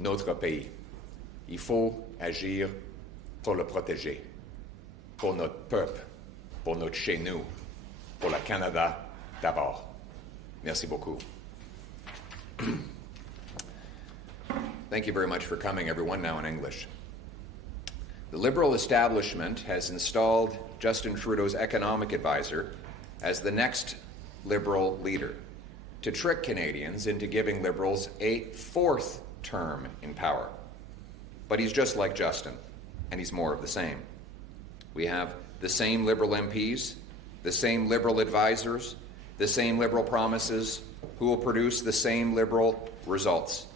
notre pays. Il faut agir pour le protéger, pour notre peuple, pour notre chez nous, pour le Canada d'abord. Merci beaucoup. Thank you very much for coming, everyone, now in English. The Liberal establishment has installed Justin Trudeau's economic advisor as the next Liberal leader to trick Canadians into giving Liberals a fourth term in power. But he's just like Justin, and he's more of the same. We have the same Liberal MPs, the same Liberal advisors, the same Liberal promises, who will produce the same Liberal results.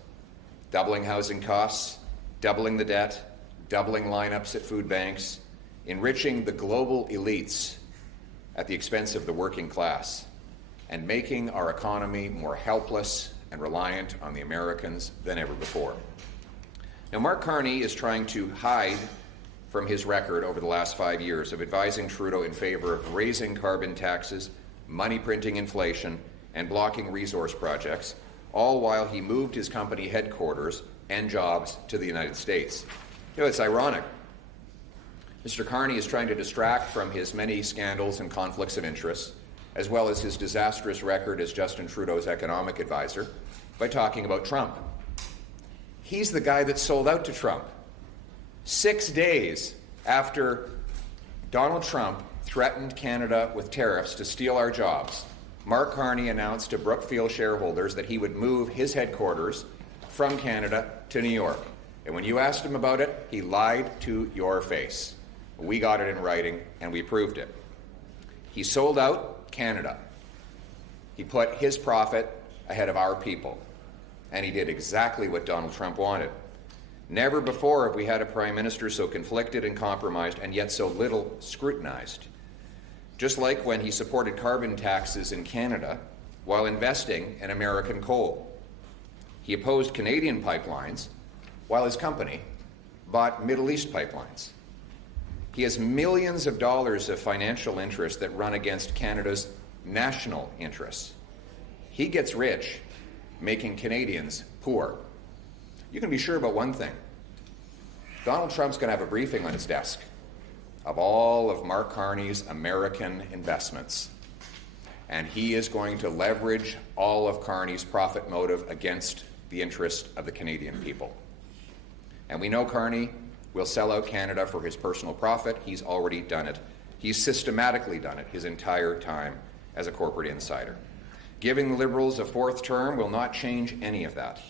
Doubling housing costs, doubling the debt, doubling lineups at food banks, enriching the global elites at the expense of the working class, and making our economy more helpless and reliant on the Americans than ever before. Now, Mark Carney is trying to hide from his record over the last 5 years of advising Trudeau in favor of raising carbon taxes, money printing inflation, and blocking resource projects, all while he moved his company headquarters and jobs to the United States. You know, it's ironic. Mr. Carney is trying to distract from his many scandals and conflicts of interest, as well as his disastrous record as Justin Trudeau's economic advisor, by talking about Trump. He's the guy that sold out to Trump. 6 days after Donald Trump threatened Canada with tariffs to steal our jobs, Mark Carney announced to Brookfield shareholders that he would move his headquarters from Canada to New York. And when you asked him about it, he lied to your face. We got it in writing, and we proved it. He sold out Canada. He put his profit ahead of our people. And he did exactly what Donald Trump wanted. Never before have we had a prime minister so conflicted and compromised, and yet so little scrutinized. Just like when he supported carbon taxes in Canada while investing in American coal. He opposed Canadian pipelines while his company bought Middle East pipelines. He has millions of dollars of financial interests that run against Canada's national interests. He gets rich making Canadians poor. You can be sure about one thing. Donald Trump's going to have a briefing on his desk of all of Mark Carney's American investments. And he is going to leverage all of Carney's profit motive against the interest of the Canadian people. And we know Carney will sell out Canada for his personal profit. He's already done it. He's systematically done it his entire time as a corporate insider. Giving the Liberals a fourth term will not change any of that.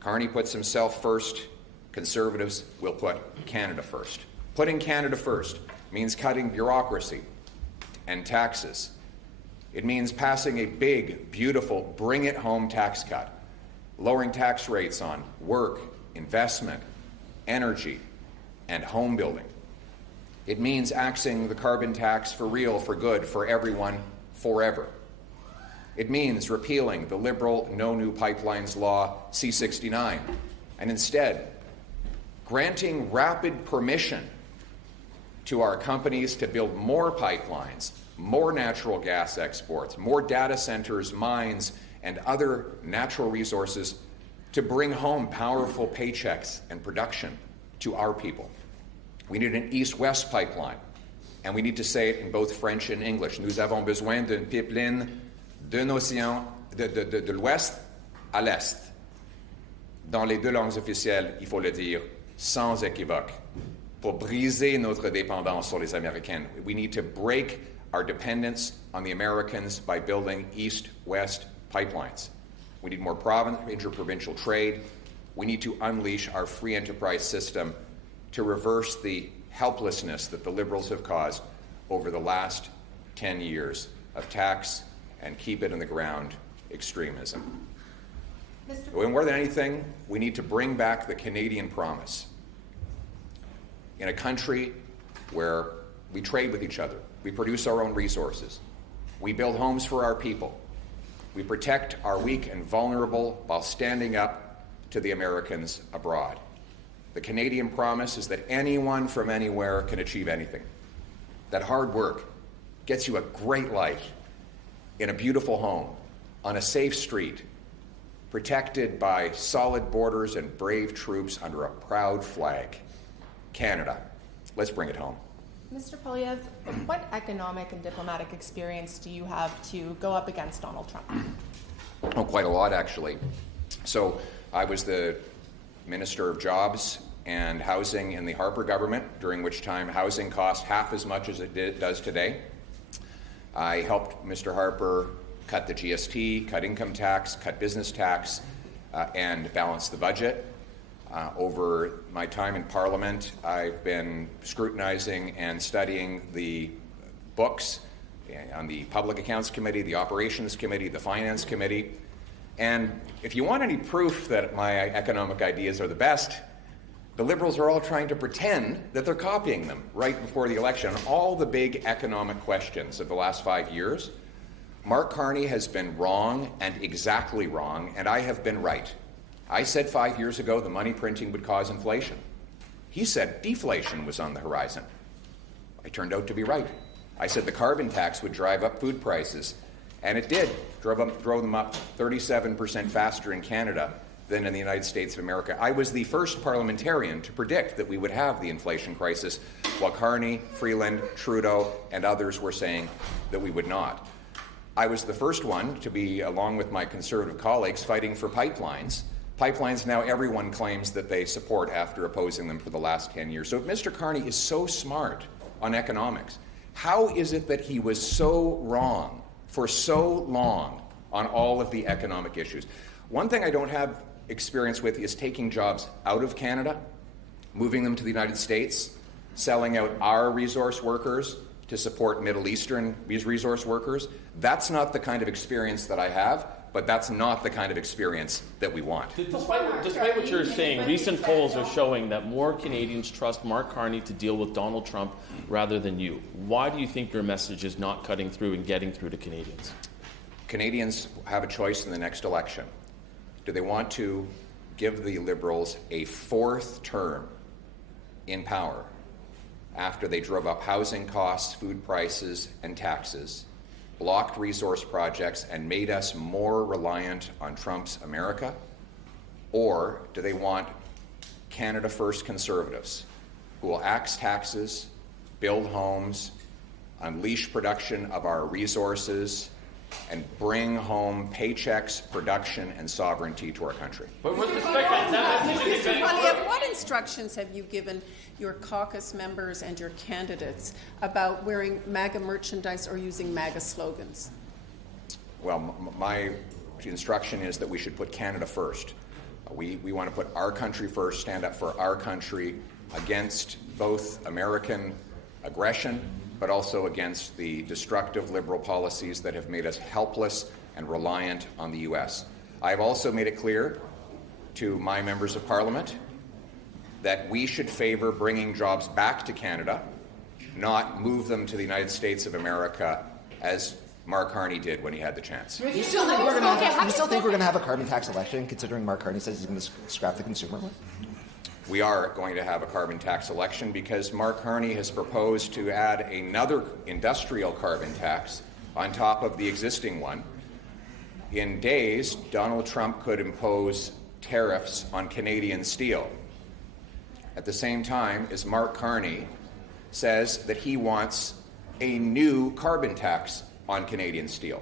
Carney puts himself first. Conservatives will put Canada first. Putting Canada first means cutting bureaucracy and taxes. It means passing a big, beautiful, bring-it-home tax cut, lowering tax rates on work, investment, energy, and home building. It means axing the carbon tax for real, for good, for everyone, forever. It means repealing the Liberal No New Pipelines Law C-69 and instead granting rapid permission to our companies to build more pipelines, more natural gas exports, more data centers, mines, and other natural resources to bring home powerful paychecks and production to our people. We need an east-west pipeline, and we need to say it in both French and English. Nous avons besoin d'une pipeline d'un océan de l'ouest à l'est. Dans les deux langues officielles, il faut le dire sans équivoque, pour briser notre dépendance sur les Américains. We need to break our dependence on the Americans by building east-west pipelines. We need more interprovincial trade. We need to unleash our free enterprise system to reverse the helplessness that the Liberals have caused over the last 10 years of tax and keep it in the ground extremism. More than anything, we need to bring back the Canadian promise. In a country where we trade with each other, we produce our own resources, we build homes for our people, we protect our weak and vulnerable while standing up to the Americans abroad. The Canadian promise is that anyone from anywhere can achieve anything. That hard work gets you a great life in a beautiful home, on a safe street, protected by solid borders and brave troops under a proud flag. Canada, let's bring it home. Mr. Poilievre, what economic and diplomatic experience do you have to go up against Donald Trump? Oh, quite a lot, actually. So I was the Minister of Jobs and Housing in the Harper government, during which time housing cost half as much as it does today. I helped Mr. Harper cut the GST, cut income tax, cut business tax, and balance the budget. Over my time in Parliament, I've been scrutinizing and studying the books on the Public Accounts Committee, the Operations Committee, the Finance Committee. And if you want any proof that my economic ideas are the best, the Liberals are all trying to pretend that they're copying them right before the election. All the big economic questions of the last 5 years, Mark Carney has been wrong and exactly wrong, and I have been right. I said 5 years ago the money printing would cause inflation. He said deflation was on the horizon. I turned out to be right. I said the carbon tax would drive up food prices, and it did. Drove them up 37% faster in Canada than in the United States of America. I was the first parliamentarian to predict that we would have the inflation crisis, while Carney, Freeland, Trudeau, and others were saying that we would not. I was the first one to be, along with my Conservative colleagues, fighting for pipelines. Pipelines now everyone claims that they support after opposing them for the last 10 years. So if Mr. Carney is so smart on economics, how is it that he was so wrong for so long on all of the economic issues? One thing I don't have experience with is taking jobs out of Canada, moving them to the United States, selling out our resource workers to support Middle Eastern resource workers. That's not the kind of experience that I have, but that's not the kind of experience that we want. Despite what you're saying, recent polls are showing that more Canadians trust Mark Carney to deal with Donald Trump rather than you. Why do you think your message is not cutting through and getting through to Canadians? Canadians have a choice in the next election. Do they want to give the Liberals a fourth term in power after they drove up housing costs, food prices, and taxes, blocked resource projects, and made us more reliant on Trump's America? Or do they want Canada First Conservatives who will axe taxes, build homes, unleash production of our resources, and bring home paychecks, production, and sovereignty to our country? But with respect to that message, Mr. Poilievre, what instructions have you given your caucus members and your candidates about wearing MAGA merchandise or using MAGA slogans? Well, my instruction is that we should put Canada first. We want to put our country first, stand up for our country against both American aggression, but also against the destructive Liberal policies that have made us helpless and reliant on the U.S. I've also made it clear to my members of Parliament that we should favor bringing jobs back to Canada, not move them to the United States of America, as Mark Carney did when he had the chance. You still think we're going to have a carbon tax election, considering Mark Carney says he's going to scrap the consumer one? We are going to have a carbon tax election because Mark Carney has proposed to add another industrial carbon tax on top of the existing one. In days, Donald Trump could impose tariffs on Canadian steel. At the same time as Mark Carney says that he wants a new carbon tax on Canadian steel.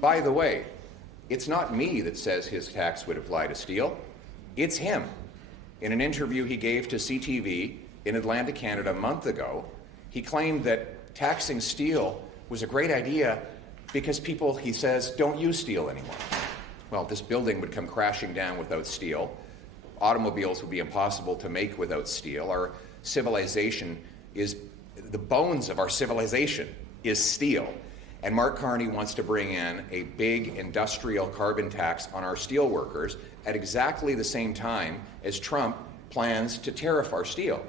By the way, it's not me that says his tax would apply to steel. It's him. In an interview he gave to CTV in Atlanta, Canada a month ago, he claimed that taxing steel was a great idea because people, he says, don't use steel anymore. Well, this building would come crashing down without steel. Automobiles would be impossible to make without steel. Our civilization is, the bones of our civilization is steel. And Mark Carney wants to bring in a big industrial carbon tax on our steel workers at exactly the same time as Trump plans to tariff our steel.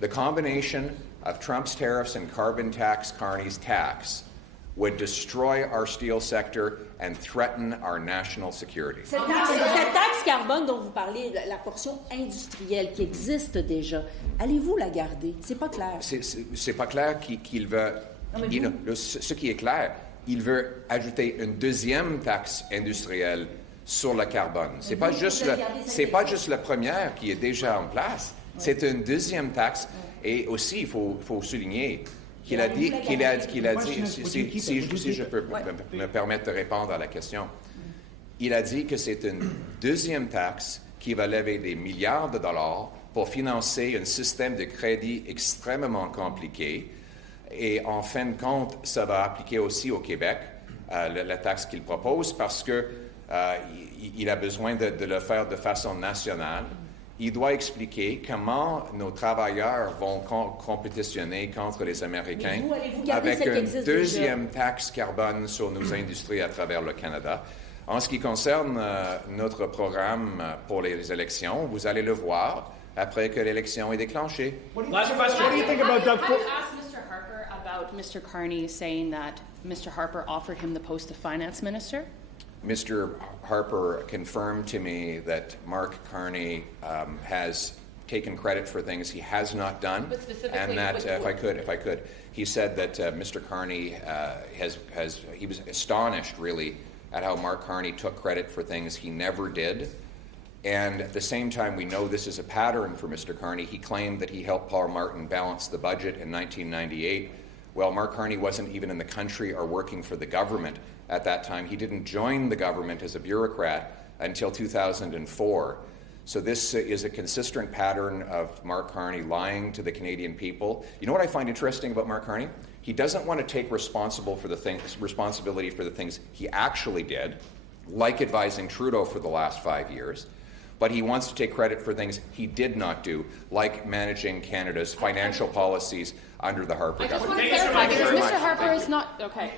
The combination of Trump's tariffs and carbon tax, Carney's tax, would destroy our steel sector and threaten our national security. Cette taxe carbone dont vous parlez, la portion industrielle qui existe déjà, allez-vous la garder? C'est pas clair. C'est pas clair qu'il veut. Ce qui est clair, il veut ajouter une deuxième taxe industrielle sur le carbone. C'est pas juste la première qui est déjà en place. C'est une deuxième taxe. Et aussi, il faut souligner qu'il a dit, si je peux me permettre de répondre à la question, il a dit que c'est une deuxième taxe qui va lever des milliards de dollars pour financer un système de crédit extrêmement compliqué. Et en fin de compte, ça va appliquer aussi au Québec, la taxe qu'il propose, parce que il a besoin de le faire de façon nationale. Il doit expliquer comment nos travailleurs vont compétitionner contre les Américains avec une deuxième taxe carbone sur nos industries à travers le Canada. En ce qui concerne notre programme pour les élections, vous allez le voir après que l'élection est déclenchée. Last question. What do you think about Doug? I asked Mr. Harper about Mr. Carney saying that Mr. Harper offered him the post of finance minister. Mr. Harper confirmed to me that Mark Carney has taken credit for things he has not done, But specifically, and that if I could, he said that Mr. Carney he was astonished really at how Mark Carney took credit for things he never did. And at the same time, we know this is a pattern for Mr. Carney. He claimed that he helped Paul Martin balance the budget in 1998. Well, Mark Carney wasn't even in the country or working for the government at that time. He didn't join the government as a bureaucrat until 2004. So this is a consistent pattern of Mark Carney lying to the Canadian people. You know what I find interesting about Mark Carney? He doesn't want to take responsibility for the things he actually did, like advising Trudeau for the last 5 years. But he wants to take credit for things he did not do, like managing Canada's financial policies under the Harper I just want government. to clarify because Thank you very Mr. much. Harper is not okay.